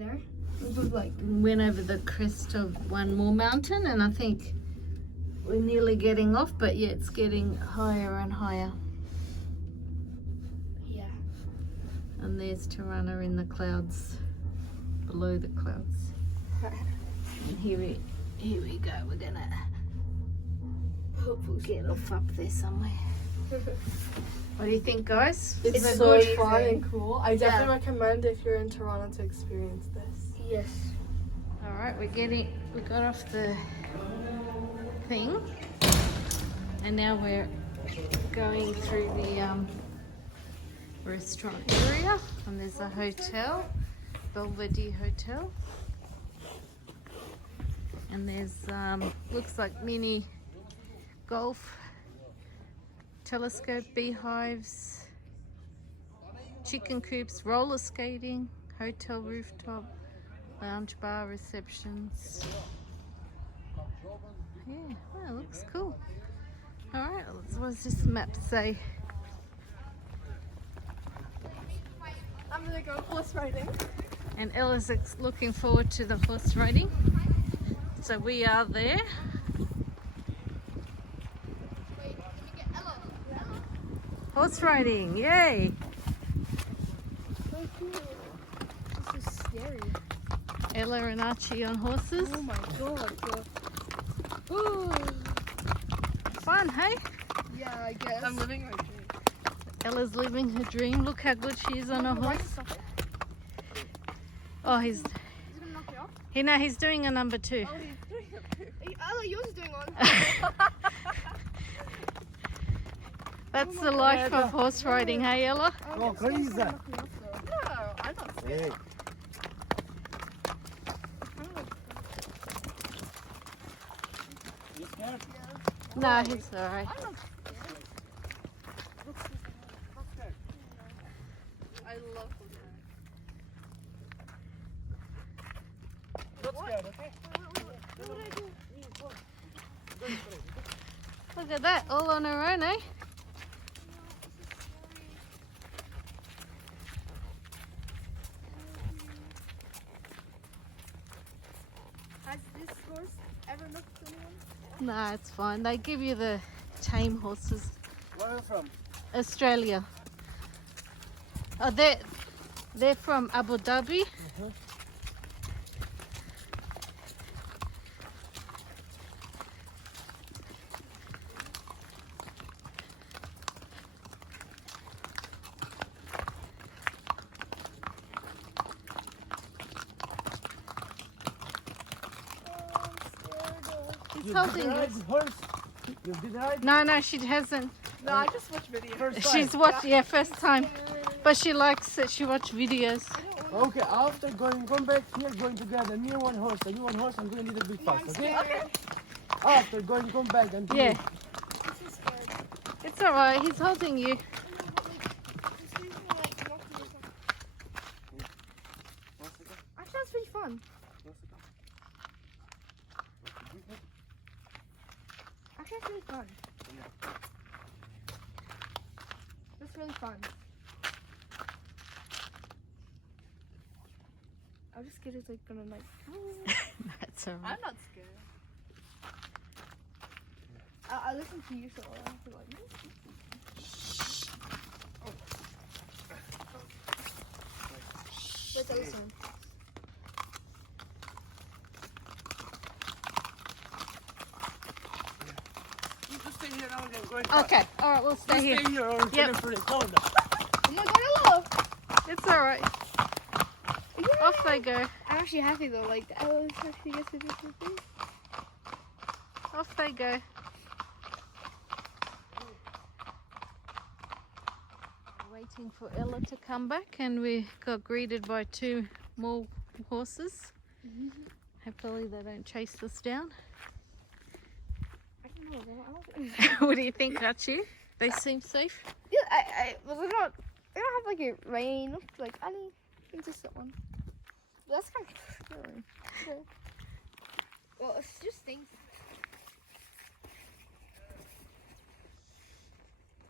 there. It was like Went over the crest of one more mountain, and I think we're nearly getting off, but yeah, it's getting higher and higher. yeah. And there's Tirana in the clouds, below the clouds. And here we go. We're gonna hopefully get off up there somewhere. What do you think, guys? It's It's so amazing. fun and cool. I definitely recommend if you're in Tirana to experience this. Yes. All right, we got off the thing, and now we're going through the restaurant area, and there's a hotel, Belvedere Hotel, and there's looks like mini golf, telescope, beehives, chicken coops, roller skating, hotel rooftop, lounge bar, receptions. Yeah, well, looks cool. All right, what does this map say? I'm gonna go horse riding. And Ella's looking forward to the horse riding. So we are there. Horse riding, yay! So cool. This is scary. Ella and Archie on horses. Oh my god. Ooh. Fun, hey? Yeah, I guess. I'm living my dream. Ella's living her dream. Look how good she is on a horse. Oh, He's gonna knock me off? he's doing a number 2. Oh, he's doing it. Ella, yours is doing one. That's the life of horse riding, hey Ella? Oh, crazy. No, I'm not scared. Hey. You scared? No, he's alright. I love horse Not scared, okay? Look at that, all on her own, eh? Has this horse ever knocked anyone? Nah, it's fine. They give you the tame horses. Where are you from? Australia. Oh, they're from Abu Dhabi. He's You holding did you. ride the horse? You did ride? No, she hasn't. No, I just watch videos. First time? She's watched, yeah, first time. But she likes it. She watched videos. Okay, after come back here, going to get a new one horse, I'm going a little bit fast, okay? After come back and Yeah. It's alright. He's holding you. Actually, that's pretty fun. Actually, that's really fun. That's really fun. I'm just scared it's like gonna like. That's alright. I'm not scared. I listen to you, so I have to like. Wait, that listen. You just stay here now and then going Okay, alright, we'll stay here. Stay here or Yep. it's pretty cold. Oh my god, I love. It's alright. Yeah. Off they go. I'm actually happy though. Like, I always actually get to do something. Off they go. Waiting for Ella to come back, and we got greeted by 2 more horses. Hopefully they don't chase us down. I don't know. I don't What do you think, Archie? They seem safe? Yeah, well, they don't have like a rain. Like, I think just that one. But that's kind of scary. Okay. Well, it's just things.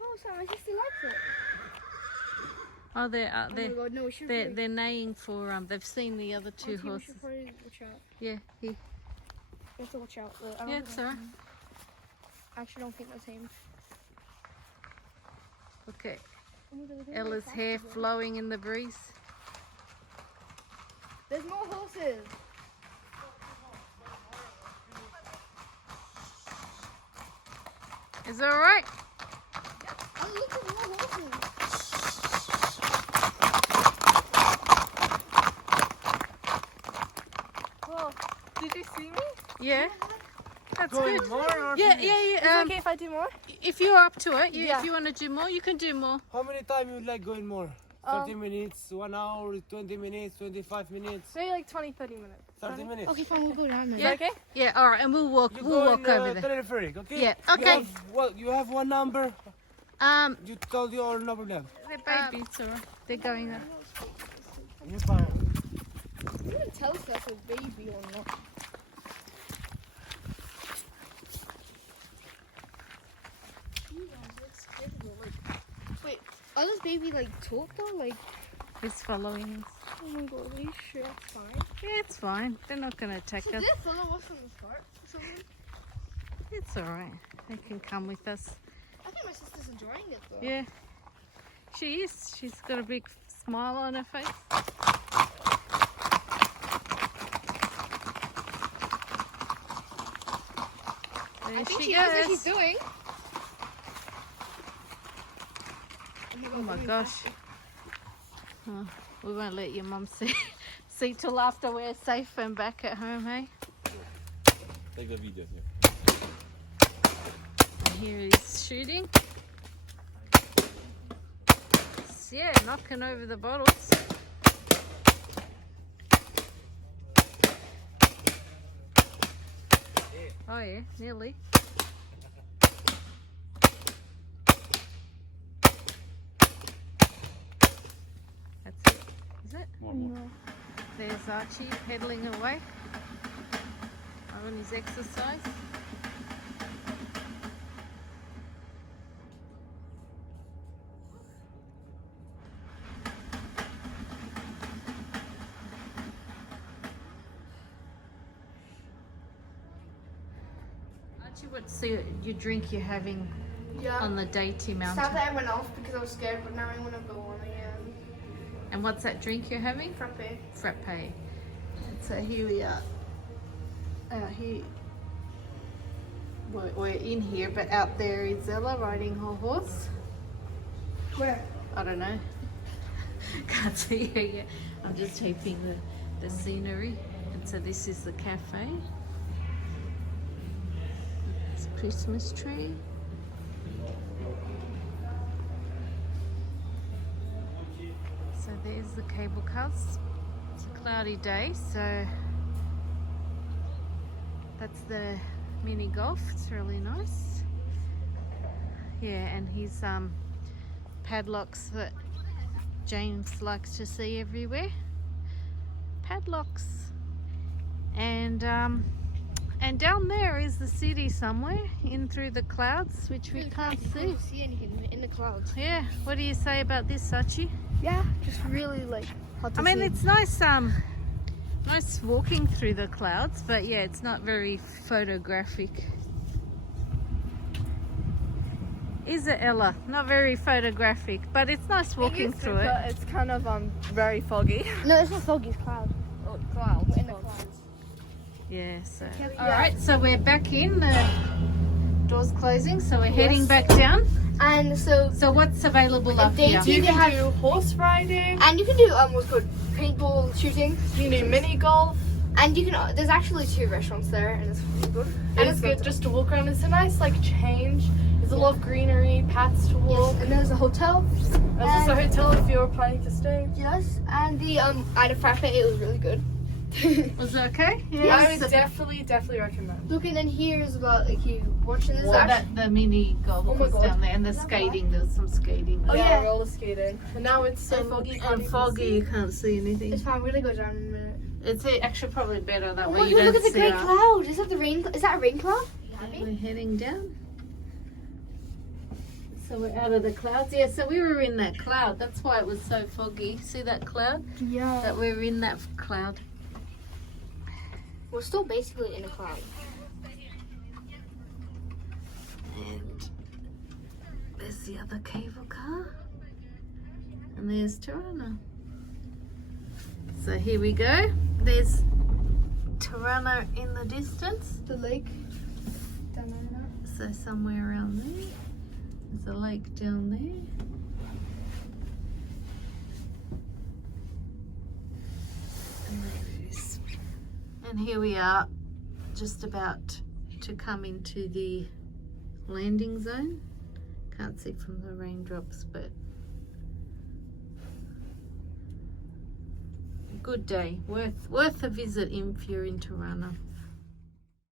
Oh, so my sister likes it. Oh, they're Oh my god, no, we should they're neighing for they've seen the other two we horses. should probably watch out. Yeah, here. We have to watch out. I don't Yeah, think it's they're alright. tamed. I actually don't think they're tamed. Look at Oh my God, they're going Ella's fast hair as well. flowing in the breeze. There's more horses. Is it alright? Oh, look at more horses. Oh, did you see me? Yeah. That's Going good. more or Yeah, finish? yeah, Is yeah. it okay if I do more? If you're up to it, Yeah. if you want to do more, you can do more. How many time you like going more? 30 minutes, 1 hour, 20 minutes, 25 minutes, Maybe like 20, 30 minutes. 30 minutes. Okay, fine, we'll go down there. Is that okay? Yeah, all right, and we'll walk. You We'll go walk in, over there. Teleferic, okay? Yeah, You okay. have, you have one number. You told you or no problem. They're babies, all right. They're going up. You're fine. You can tell if that's a baby or not. Wait, are those baby like talk though? Like, He's following us. oh my god, are you sure that's fine? Yeah, it's fine. They're not going to attack So us. did they follow us from the start or something? It's all right. They can come with us. I think my sister's enjoying it though. Yeah, she is. She's got a big smile on her face. There I think she she knows what goes. she's doing. Oh my gosh. Oh, we won't let your mum see till after we're safe and back at home, hey? Take the video here. And here he's shooting. Yeah, knocking over the bottles. Oh yeah, nearly. That's it. Is it? More. There's Archie pedaling away on his exercise. Archie, what's your drink you're having Yeah. on the Dajti Mountain? Sadly, I went off because I was scared, but now I want to go on again. And what's that drink you're having? Frappe. Frappe. And so here we are. Out here. We're in here, but out there is Ella riding her horse. Where? I don't know. Can't see her yet. I'm just taping the scenery. And so this is the cafe. It's a Christmas tree. So there's the cable cars. It's a cloudy day, so that's the mini golf. It's really nice. Yeah, and his padlocks that James likes to see everywhere. Padlocks. And down there is the city somewhere in through the clouds, which we can't You see. can't see anything in the clouds. Yeah, what do you say about this, Sachi? Yeah, just really like hard to I mean, see. it's nice nice walking through the clouds, but yeah, it's not very photographic. Is it, Ella? Not very photographic, but it's nice walking through it. But it's kind of very foggy. No, it's not foggy, it's clouds. Oh, clouds. We're in the clouds. Yeah, so. Yeah. Alright, so we're back in. The door's closing, so we're heading back down. And so, So what's available up here? Dajti- You They can have- do horse riding. and you can do what's called paintball shooting. You can do mini golf. And you can. There's actually 2 restaurants there, and it's really good. And It's good just to walk around. It's a nice change. There's a lot of greenery, paths to walk. Yes, and there's a hotel. There's also a hotel if you're planning to stay. Yes, and the I had a frappe. It was really good. Was it okay? I would definitely recommend. Look, and then here's about like you watching this. Well, the mini golf Oh my was God. down there, and the skating. There's some skating. Oh, yeah. roller skating. And now it's so foggy. you can't even foggy, see. you can't see anything. It's fine. We're gonna go down in a minute. It's actually probably better that Oh way my you God! don't Look at the see great out. cloud. Is that the rain? Is that a rain cloud? We're heading down. So So we're out of the clouds. Yeah, so we were in that cloud. That's why it was so foggy. See that cloud? Yeah. That we're in that cloud. We're still basically in a cloud. And there's the other cable car. And there's Tirana. So here we go. There's Tirana in the distance. The lake. Down there now. So somewhere around there. There's a lake down there. And there it is. And here we are, just about to come into the landing zone. Can't see from the raindrops, but good day. Worth a visit if you're in Tirana.